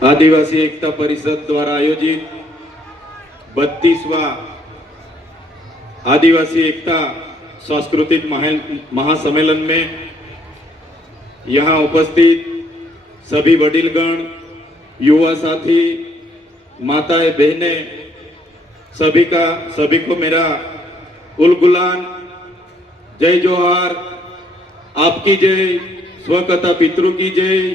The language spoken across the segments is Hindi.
आदिवासी एकता परिषद द्वारा आयोजित 32वां आदिवासी एकता सांस्कृतिक महासम्मेलन में यहाँ उपस्थित सभी वडीलगण, युवा साथी, माताएं, बहनें, सभी को मेरा उलगुलान, जय जोहार, आपकी जय, स्वकथा पितृ की जय,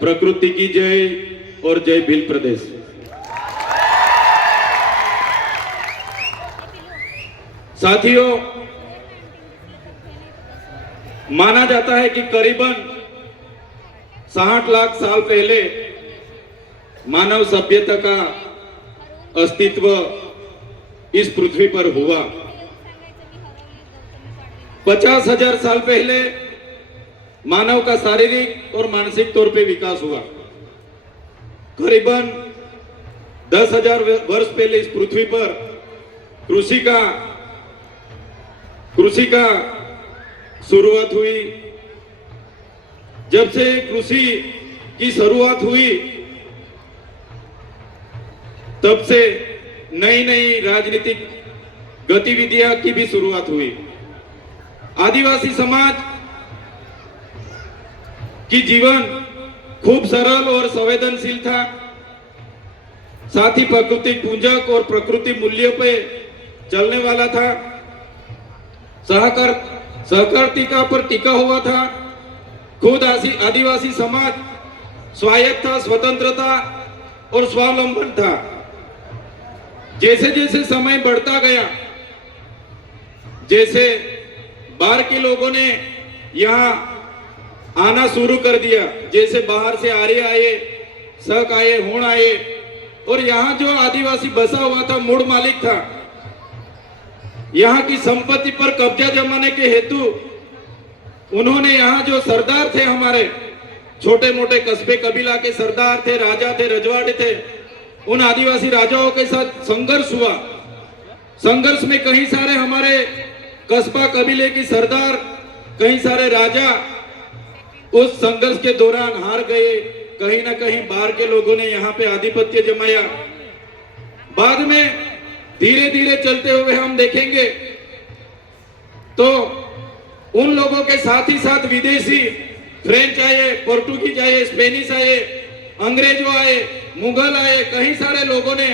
प्रकृति की जय और जय भील प्रदेश। साथियों, माना जाता है कि करीबन 60 लाख साल पहले मानव सभ्यता का अस्तित्व इस पृथ्वी पर हुआ। 50,000 साल पहले मानव का शारीरिक और मानसिक तौर पे विकास हुआ। करीबन 10,000 वर्ष पहले इस पृथ्वी पर कृषि का शुरुआत हुई। जब से कृषि की शुरुआत हुई तब से नई नई राजनीतिक गतिविधियां की भी शुरुआत हुई। आदिवासी समाज की जीवन खूब सरल और संवेदनशील था। साथ ही प्राकृतिक पूंजक और प्रकृति मूल्यों पे चलने वाला था। सहकारिता पर टिका हुआ था। खुद आदिवासी समाज स्वायत्त था, स्वतंत्रता और स्वावलंबन था। जैसे जैसे समय बढ़ता गया, जैसे बाहर के लोगों ने यहाँ आना शुरू कर दिया, जैसे बाहर से आर्य आए, शक आए, होण आए, और यहाँ जो आदिवासी बसा हुआ था, मूल मालिक था, यहाँ की संपत्ति पर कब्जा जमाने के हेतु उन्होंने यहाँ जो सरदार थे, हमारे छोटे मोटे कस्बे कबीला के सरदार थे, राजा थे, रजवाड़े थे, उन आदिवासी राजाओं के साथ संघर्ष हुआ। संघर्ष में कई सारे हमारे कस्बा कबीले की सरदार, कई सारे राजा उस संघर्ष के दौरान हार गए। कहीं ना कहीं बाहर के लोगों ने यहाँ पे आधिपत्य जमाया। बाद में धीरे धीरे चलते हुए हम देखेंगे तो उन लोगों के साथ ही साथ विदेशी फ्रेंच आए, पोर्टुगीज आए, स्पेनिश आए, अंग्रेजों आए, मुगल आए, कई सारे लोगों ने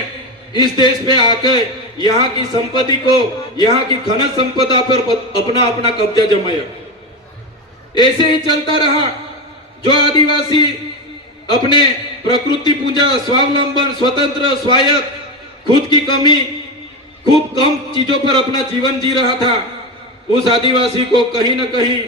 इस देश पे आकर यहाँ की संपत्ति को, यहाँ की खनिज संपदा पर अपना अपना कब्जा जमाया। ऐसे ही चलता रहा। जो आदिवासी अपने प्रकृति पूजा, स्वावलंबन, स्वतंत्र, स्वायत्त, खुद की कमी, खूब कम चीजों पर अपना जीवन जी रहा था, उस आदिवासी को कहीं ना कहीं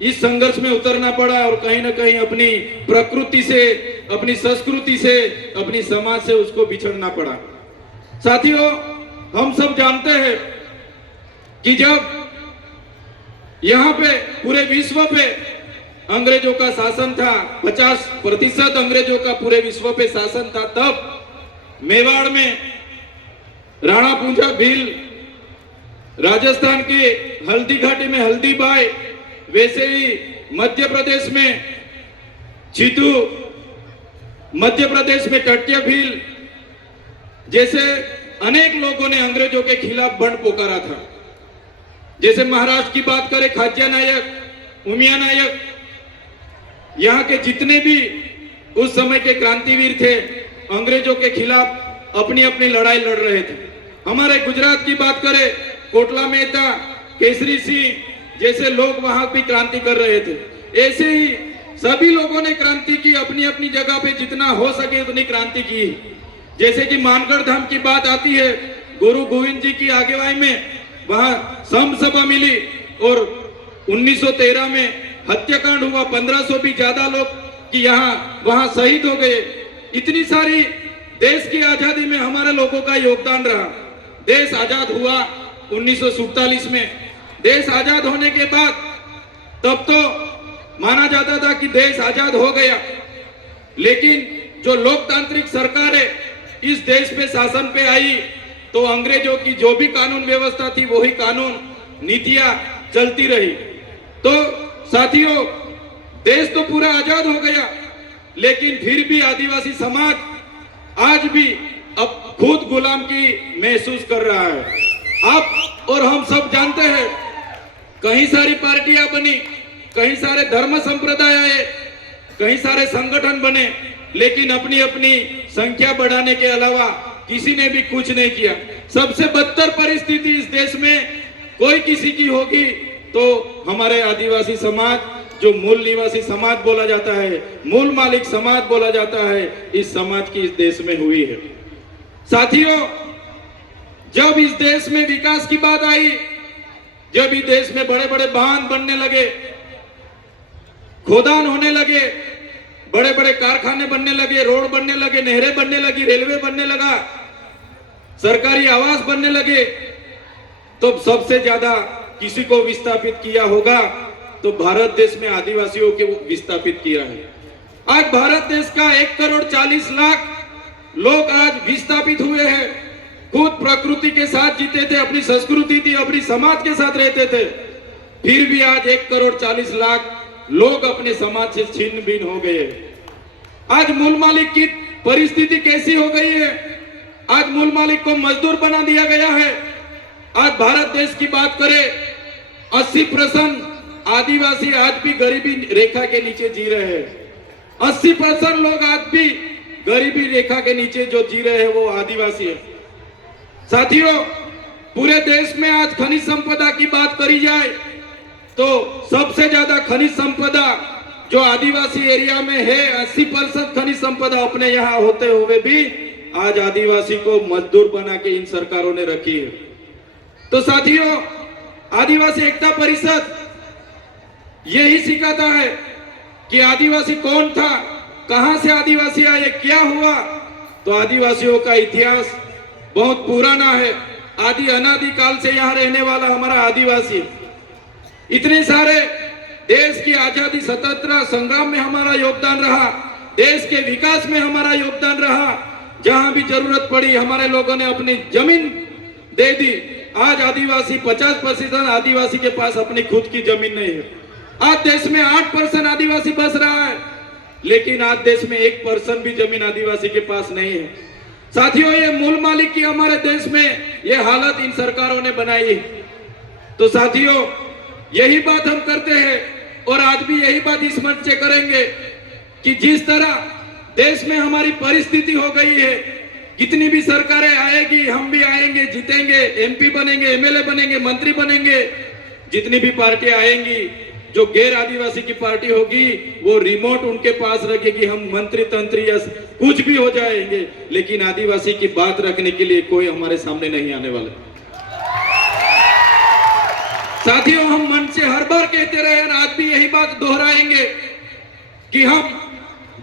इस संघर्ष में उतरना पड़ा और कहीं ना कहीं अपनी प्रकृति से, अपनी संस्कृति से, अपनी समाज से उसको बिछड़ना पड़ा। साथियों, हम सब जानते हैं कि जब यहाँ पे पूरे विश्व पे अंग्रेजों का शासन था, 50% अंग्रेजों का पूरे विश्व पे शासन था, तब मेवाड़ में राणा पूंजा भील, राजस्थान के हल्दी घाटी में हल्दी बाई, वैसे ही मध्य प्रदेश में चितू, मध्य प्रदेश में टट्या भील, जैसे अनेक लोगों ने अंग्रेजों के खिलाफ बंड पुकारा था। जैसे महाराष्ट्र की बात करें, खाज्या नायक, उमिया नायक, यहाँ के जितने भी उस समय के क्रांतिवीर थे, अंग्रेजों के खिलाफ अपनी अपनी लड़ाई लड़ रहे थे। हमारे गुजरात की बात करें, कोटला मेहता, केसरी सिंह जैसे लोग वहां भी क्रांति कर रहे थे। ऐसे ही सभी लोगों ने क्रांति की, अपनी अपनी जगह पे जितना हो सके उतनी क्रांति की। जैसे कि मानगढ़ धाम की बात आती है, गुरु गोविंद जी की आगेवाई में वहां संघ सभा मिली और 1913 में हत्याकांड हुआ। 1500 भी ज्यादा लोग कि यहाँ वहां शहीद हो गए। इतनी सारी देश की आजादी में हमारे लोगों का योगदान रहा। देश आजाद हुआ 1947 में। देश आजाद होने के बाद तब तो माना जाता था कि देश आजाद हो गया, लेकिन जो लोकतांत्रिक सरकारें इस देश पे शासन पे आई तो अंग्रेजों की जो भी कानून व्यवस्था थी वही कानून नीतियां चलती रही। तो साथियों, देश तो पूरा आजाद हो गया, लेकिन फिर भी आदिवासी समाज आज भी अब खुद गुलाम की महसूस कर रहा है। आप और हम सब जानते हैं, कई सारी पार्टियां बनी, कई सारे धर्म संप्रदाय आए, कई सारे संगठन बने, लेकिन अपनी अपनी संख्या बढ़ाने के अलावा किसी ने भी कुछ नहीं किया। सबसे बदतर परिस्थिति इस देश में कोई किसी की होगी तो हमारे आदिवासी समाज, जो मूल निवासी समाज बोला जाता है, मूल मालिक समाज बोला जाता है, इस समाज की इस देश में हुई है। साथियों, जब इस देश में विकास की बात आई, जब इस देश में बड़े बड़े बांध बनने लगे, खोदान होने लगे, बड़े बड़े कारखाने बनने लगे, रोड बनने लगे, नहरें बनने लगी, रेलवे बनने लगा, सरकारी आवास बनने लगे, तो सबसे ज्यादा किसी को विस्थापित किया होगा तो भारत देश में आदिवासियों को विस्थापित किया है। आज भारत देश का 1,40,00,000 लोग आज विस्थापित हुए हैं। खुद प्रकृति के साथ जीते थे, अपनी संस्कृति थी, अपनी समाज के साथ रहते थे, फिर भी आज 1,40,00,000 लोग अपने समाज से छिन्न भिन्न हो गए। आज मूल मालिक की परिस्थिति कैसी हो गई है? आज मूल मालिक को मजदूर बना दिया गया है। आज भारत देश की बात करें, 80% आदिवासी आज भी गरीबी रेखा के नीचे जी रहे हैं। 80% लोग आज भी गरीबी रेखा के नीचे जो जी रहे हैं वो आदिवासी है। साथियों, पूरे देश में आज खनिज संपदा की बात करी जाए तो सबसे ज्यादा खनिज संपदा जो आदिवासी एरिया में है, 80% खनिज संपदा अपने यहाँ होते हुए भी आज आदिवासी को मजदूर बना के इन सरकारों ने रखी है। तो साथियों, आदिवासी एकता परिषद यही सिखाता है कि आदिवासी कौन था, कहां से आदिवासी आए, क्या हुआ। तो आदिवासियों का इतिहास बहुत पुराना है। आदि अनादि काल से यहाँ रहने वाला हमारा आदिवासी, इतने सारे देश की आजादी स्वतंत्रता संग्राम में हमारा योगदान रहा, देश के विकास में हमारा योगदान रहा। जहां भी जरूरत पड़ी हमारे लोगों ने अपनी जमीन दे दी। आज आदिवासी 50% आदिवासी के पास अपनी खुद की जमीन नहीं है। आज देश में 8% आदिवासी बस रहा है, लेकिन आज देश में 1% भी जमीन आदिवासी के पास नहीं है। साथियों, ये मूल मालिक की हमारे देश में ये हालत इन सरकारों ने बनाई है। तो साथियों, यही बात हम करते हैं और आज भी यही बात इस मंच से करेंगे कि जिस तरह देश में हमारी परिस्थिति हो गई है, कितनी भी सरकारें आएगी, हम भी आएंगे, जीतेंगे, एमपी बनेंगे, एमएलए बनेंगे, मंत्री बनेंगे, जितनी भी पार्टियां आएंगी, जो गैर आदिवासी की पार्टी होगी वो रिमोट उनके पास रखेगी, हम मंत्री तंत्री या कुछ भी हो जाएंगे, लेकिन आदिवासी की बात रखने के लिए कोई हमारे सामने नहीं आने वाला। साथियों, हम मन से हर बार कहते रहे, आज भी यही बात दोहराएंगे कि हम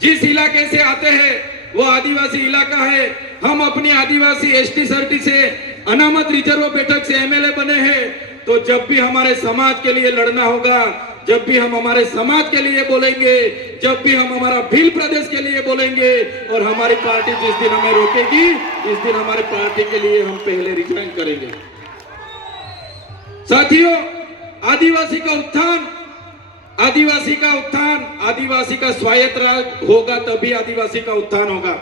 जिस इलाके से आते हैं वो आदिवासी इलाका है। हम अपनी आदिवासी एसटी सर्टी से अनामत रिजर्व बैठक से एमएलए बने हैं। तो जब भी हमारे समाज के लिए लड़ना होगा, जब भी हम हमारे समाज के लिए बोलेंगे, जब भी हम हमारा भील प्रदेश के लिए बोलेंगे और हमारी पार्टी जिस दिन हमें रोकेगी, इस दिन हमारे पार्टी के लिए हम पहले रिजाइन करेंगे। साथियों, आदिवासी का उत्थान, आदिवासी का उत्थान, आदिवासी का स्वायत्त राज होगा तभी आदिवासी का उत्थान होगा।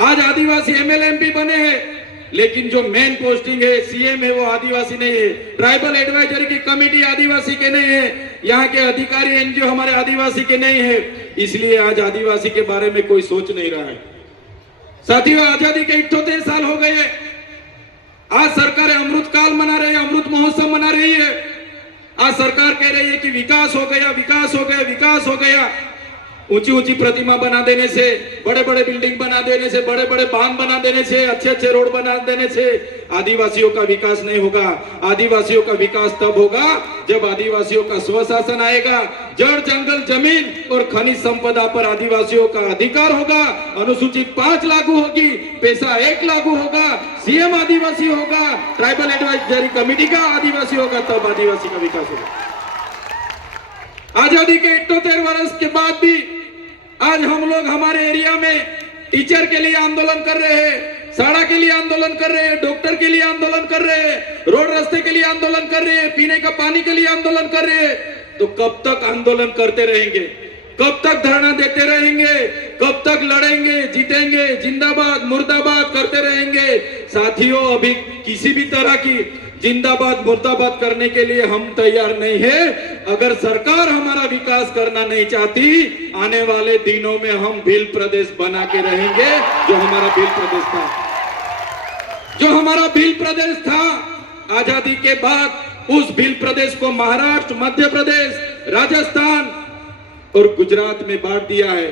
आज आदिवासी एमएलए एमपी बने हैं, लेकिन जो मेन पोस्टिंग है, सीएम है, वो आदिवासी नहीं है। ट्राइबल एडवाइजरी की कमेटी आदिवासी के नहीं है, यहाँ के अधिकारी एनजीओ हमारे आदिवासी के नहीं है, इसलिए आज आदिवासी के बारे में कोई सोच नहीं रहा है। साथियों, आजादी के 78 साल हो गए। आज सरकारें अमृत काल मना रही है, अमृत महोत्सव मना रही है। आज सरकार कह रही है कि विकास हो गया, विकास हो गया, विकास हो गया। ऊंची ऊंची प्रतिमा बना देने से, बड़े बड़े बिल्डिंग बना देने से, बड़े बड़े बांध बना देने से, अच्छे अच्छे रोड बना देने से आदिवासियों का विकास नहीं होगा। आदिवासियों का विकास तब होगा जब आदिवासियों का स्वशासन आएगा, जड़ जंगल जमीन और खनिज संपदा पर आदिवासियों का अधिकार होगा, अनुसूचित 5 लागू होगी, पैसा 1 लागू होगा, सीएम आदिवासी होगा, ट्राइबल एडवाइजरी कमेटी का आदिवासी होगा, तब आदिवासी का विकास होगा। आजादी के 78 वर्ष के बाद भी आज हम लोग हमारे एरिया में टीचर के लिए आंदोलन कर रहे हैं, सड़क के लिए आंदोलन कर रहे हैं, डॉक्टर के लिए आंदोलन कर रहे हैं, रोड रास्ते के लिए आंदोलन कर रहे हैं, पीने का पानी के लिए आंदोलन कर रहे हैं। तो कब तक आंदोलन करते रहेंगे? कब तक धरना देते रहेंगे, कब तक लड़ेंगे, जीतेंगे, जिंदाबाद मुर्दाबाद करते रहेंगे। साथियों, अभी किसी भी तरह की जिंदाबाद मुर्दाबाद करने के लिए हम तैयार नहीं है। अगर सरकार हमारा विकास करना नहीं चाहती, आने वाले दिनों में हम भील प्रदेश बना के रहेंगे। जो हमारा भील प्रदेश था, जो हमारा भील प्रदेश था, आजादी के बाद उस भील प्रदेश को महाराष्ट्र, मध्य प्रदेश, राजस्थान और गुजरात में बांट दिया है।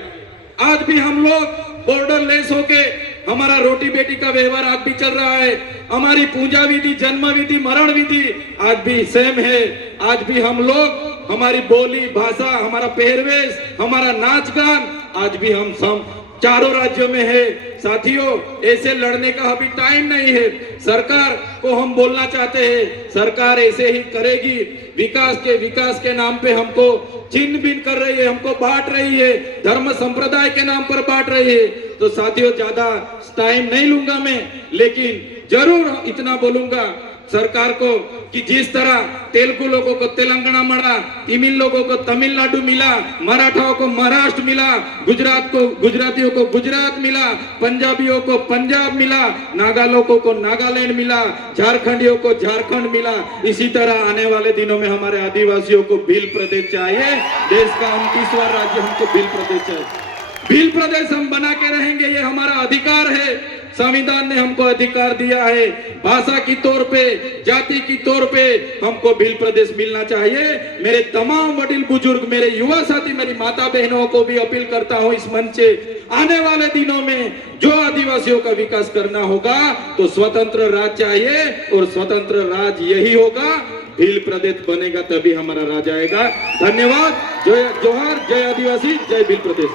आज भी हम लोग बॉर्डर लेस होके हमारा रोटी बेटी का व्यवहार आज भी चल रहा है। हमारी पूजा विधि, जन्म विधि, मरण विधि आज भी सेम है। आज भी हम लोग, हमारी बोली भाषा, हमारा पहरवेश, हमारा नाच गान आज भी हम सब चारों राज्यों में है। साथियों, ऐसे लड़ने का अभी टाइम नहीं है। सरकार को हम बोलना चाहते हैं, सरकार ऐसे ही करेगी। विकास के नाम पे हमको छिन्न भिन्न कर रही है, हमको बांट रही है, धर्म संप्रदाय के नाम पर बांट रही है। तो साथियों, ज्यादा टाइम नहीं लूंगा मैं, लेकिन जरूर इतना बोलूंगा सरकार को कि जिस तरह तेलुगु लोगों को तेलंगाना मिला, तमिल लोगों को तमिलनाडु मिला, मराठाओं को महाराष्ट्र मिला, गुजरातियों को गुजरात मिला, पंजाबियों को पंजाब मिला, नागा लोगों को नागालैंड मिला, झारखंडियों को झारखंड मिला, इसी तरह आने वाले दिनों में हमारे आदिवासियों को भील प्रदेश चाहिए। देश का 29वां राज्य हमको भील प्रदेश चाहिए। भील प्रदेश हम बना के रहेंगे, ये हमारा अधिकार है। संविधान ने हमको अधिकार दिया है। भाषा की तौर पे, जाति की तौर पे हमको भील प्रदेश मिलना चाहिए। मेरे तमाम वडील बुजुर्ग, मेरे युवा साथी, मेरी माता बहनों को भी अपील करता हूं इस मंच से, आने वाले दिनों में जो आदिवासियों का विकास करना होगा तो स्वतंत्र राज चाहिए, और स्वतंत्र राज यही होगा, भील प्रदेश बनेगा तभी हमारा राज आएगा। धन्यवाद। जय जोहार, जय आदिवासी, जय भील प्रदेश।